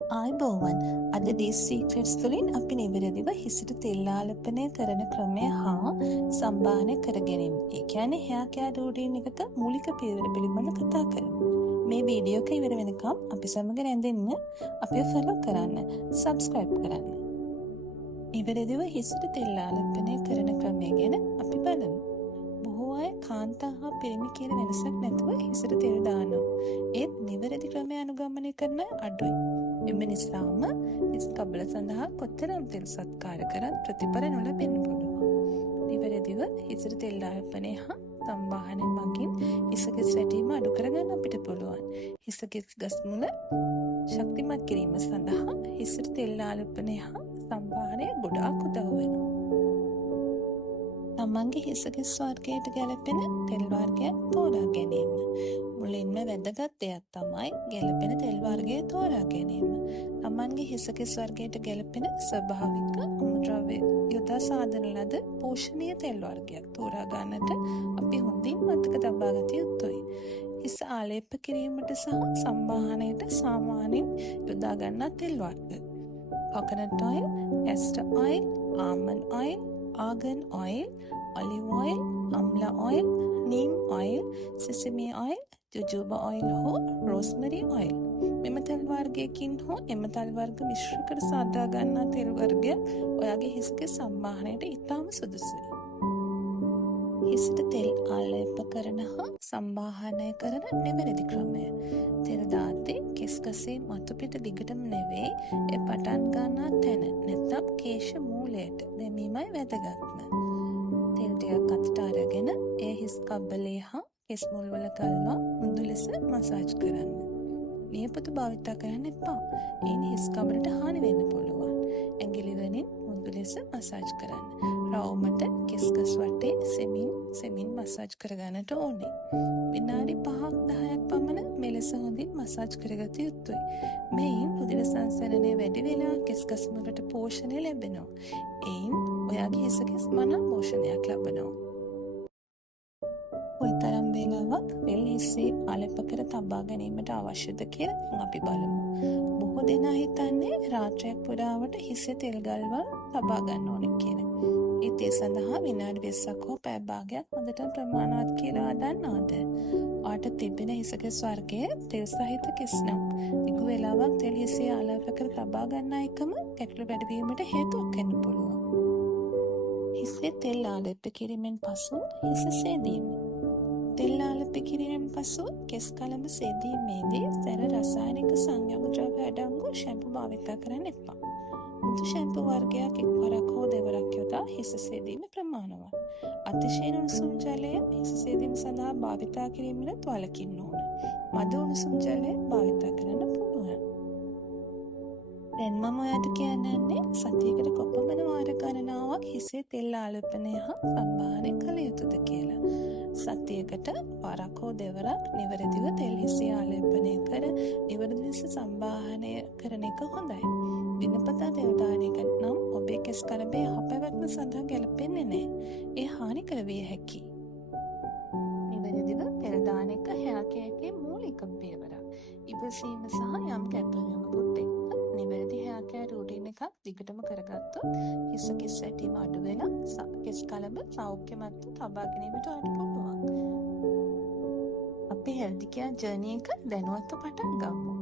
ආයිබෝවන් අද ඩීස් සීක්‍රට්ස් තුළින් අපි නිවැරදිව හිසට තෙල් ආලපනය කරන ක්‍රමය හා සම්බාහනය කර ගැනීම. ඒ කියන්නේ hair care routine එකක මූලික පියවර පිළිබඳව කතා කරමු. මේ වීඩියෝ එක ඉවර වෙනකම් අපි සමග රැඳෙන්න, අපිව ෆලෝ කරන්න, සබ්ස්ක්‍රයිබ් කරන්න. නිවැරදිව හිසට තෙල් ආලපනය කරන ක්‍රමය ගැන අපි බලමු. බොහෝ අය කාන්තා හා පිරිමි කියන වෙනසක් නැතුව හිසට තෙල් දානවා. ඒත් නිවැරදි ක්‍රමය අනුගමනය කරන අඩුයි. එම නිසාම හිස් කබල සඳහා කොතරම් තෙල් සත්කාර කරත් ප්‍රතිඵල නොලැබෙන්න පුළුවන්. නිවැරදිව හිසට තෙල් ආලපනය හා සම්බාහනය මගින් හිසකෙස් වැටීම අඩු කරගන්න අපිට පුළුවන්. හිසකෙස් ගස් මුල ශක්තිමත් කිරීම සඳහා හිසට තෙල් ආලපනය හා සම්බාහනය ගොඩාක් උදව් වෙනවා. තමන්ගේ හිසකෙස් වර්ගයට ගැලපෙන තෙල් වර්ගයක් තෝරා ගැනීම. මුලින්ම වැදගත් දෙයක් තමයි ගැලපෙන තෙල් වර්ගය තෝරා ගැනීම. තමන්ගේ හිසකෙස් වර්ගයට ගැලපෙන ස්වභාවික අමුද්‍රව්‍ය යොදා සාදන ලද පෝෂණීය තෙල් වර්ගයක් තෝරා ගන්නට අපි හොඳින් මතක තබා ගත යුතුයි. හිස ආලේප කිරීමට සහ සම්බාහනයට සාමාන්‍යයෙන් යොදා ගන්නා තෙල් වර්ග: coconut oil, castor oil, almond oil, argan oil, olive oil, amla oil, neem oil, sesame oil, jojoba oil හෝ rosemary oil. මෙම තෙල් වර්ගයකින් හෝ එම තෙල් වර්ග මිශ්‍ර කර සාදා ගන්නා තෙල් වර්ගය ඔයාගේ හිසකෙස් සම්බාහනයට ඉතාම සුදුසුයි. හිසට තෙල් ආලේප කරන හා සම්බාහනය කරන නිවැරදි ක්‍රමය. තෙල් දාතේ කෙස් ගසේ මතු පිට දිගටම නෙවෙයි, ඒ පටන් ගන්නා තැන නැත්නම් කේශ මූලයට දැමීමයි වැදගත්ම. තෙල් ටිකක් අතට අරගෙන ඒ හිස් කබ්බලේ හා කෙස් මුල් වල ගලවා මුදු ලෙස මසාජ් කරන්න. නියපොතු භාවිත කරන්න එපා. එයින් හිස් කබලට හානි වෙන්න පුළුවන්. ඇඟිලි වලින් මුදු ලෙස මසාජ් කරන්න. රවුමට කෙස් ගස් වටේ සෙමින් මසාජ් කරගන්නට ඕනේ. විනාඩි 5ක් 10ක් පමණ මෙලෙස හොඳින් මසාජ් කරගත යුතුයි. මෙයින් රුධිර සංසරණය වැඩි වෙලා කෙස් ගස් වලට පෝෂණය ලැබෙනවා. එයින් ඔයාගේ හිසකෙස් මනා පෝෂණයක් ලබනවා. කොයිතරම් වේලාවක් තෙල් හිසේ ආලේප කර තබා ගැනීමට අවශ්‍යද කියලා අපි බලමු. බොහෝ දෙනා හිතන්නේ රාත්‍රියක් පුරාවට හිසේ තෙල් ගල්වල් තබා ගන්න ඕනේ කියලා. ඒ සඳහා විනාඩි 20ක් හෝ පැය භාගයක් හොඳට ප්‍රමාණවත් කියලා දන්නවද? ඔයාට තිබෙන හිසකෙස් වර්ගයේ තෙල් සහිත කෙස් නම් ටික වේලාවක් තෙල් හිසේ ආලේප කර තබා ගන්න එකම ගැටළු වැඩිවීමට හේතුවක් වෙන්න පුළුවන්. හිසේ තෙල් ආලේප කිරීමෙන් පසු හිස සේදීම. තෙල් ආලේප කිරීමෙන් පසු කෙස් කලඹ සේදීමේදී සැර රසායනික සංයෝග ද්‍රව්‍ය අඩංගු ෂැම්පු භාවිත කරන්න එපා. මුතු ෂැම්පු වර්ගයක් එක්වරක් හෝ දෙවරක් යොදා හිස සේදීම ප්‍රමාණවත්. අතිශයින් උණුසුම් ජලය හිස සේදීම සඳහා භාවිත කිරීමට වළකින්න ඕන. මද උණුසුම් ජලය භාවිත කරන්න පුළුවන්. දැන් මම ඔයාලට කියන්නේ සතියකට කොපමණ වාර ගණනාවක් හිසේ තෙල් ආලේපනය හා සම්බාහනය කළ යුතුද කියලා. සතියකට වරක් හෝ දෙවරක් නිවැරදිව තෙල් හිසේ ආලේපනය කර නිවැරදි ලෙස සම්බාහනය කරන එක හොඳයි. දිනපතා තෙල් දාන එක නම් ඔබේ කෙස් කලබේ යහපැවැත්ම සඳහා ගැලපෙන්නේ නැහැ. ඒ හානි කර විය හැකියි. නිවැරදිව තෙල් දාන එක hair care එකේ මූලික පියවරක්. ඉවසීම සහ යම් කැපවීමකුත් එක්ක නිවැරදි hair care routine එකක් දිගටම කරගත්තොත් හිස කෙස් වැටීම අඩු වෙලා කෙස් කලබ සෞඛ්‍යමත්ව තබා ගැනීමට පුළුවන්. අපි healthy care journey එක දැනුවත්ව පටන් ගමු.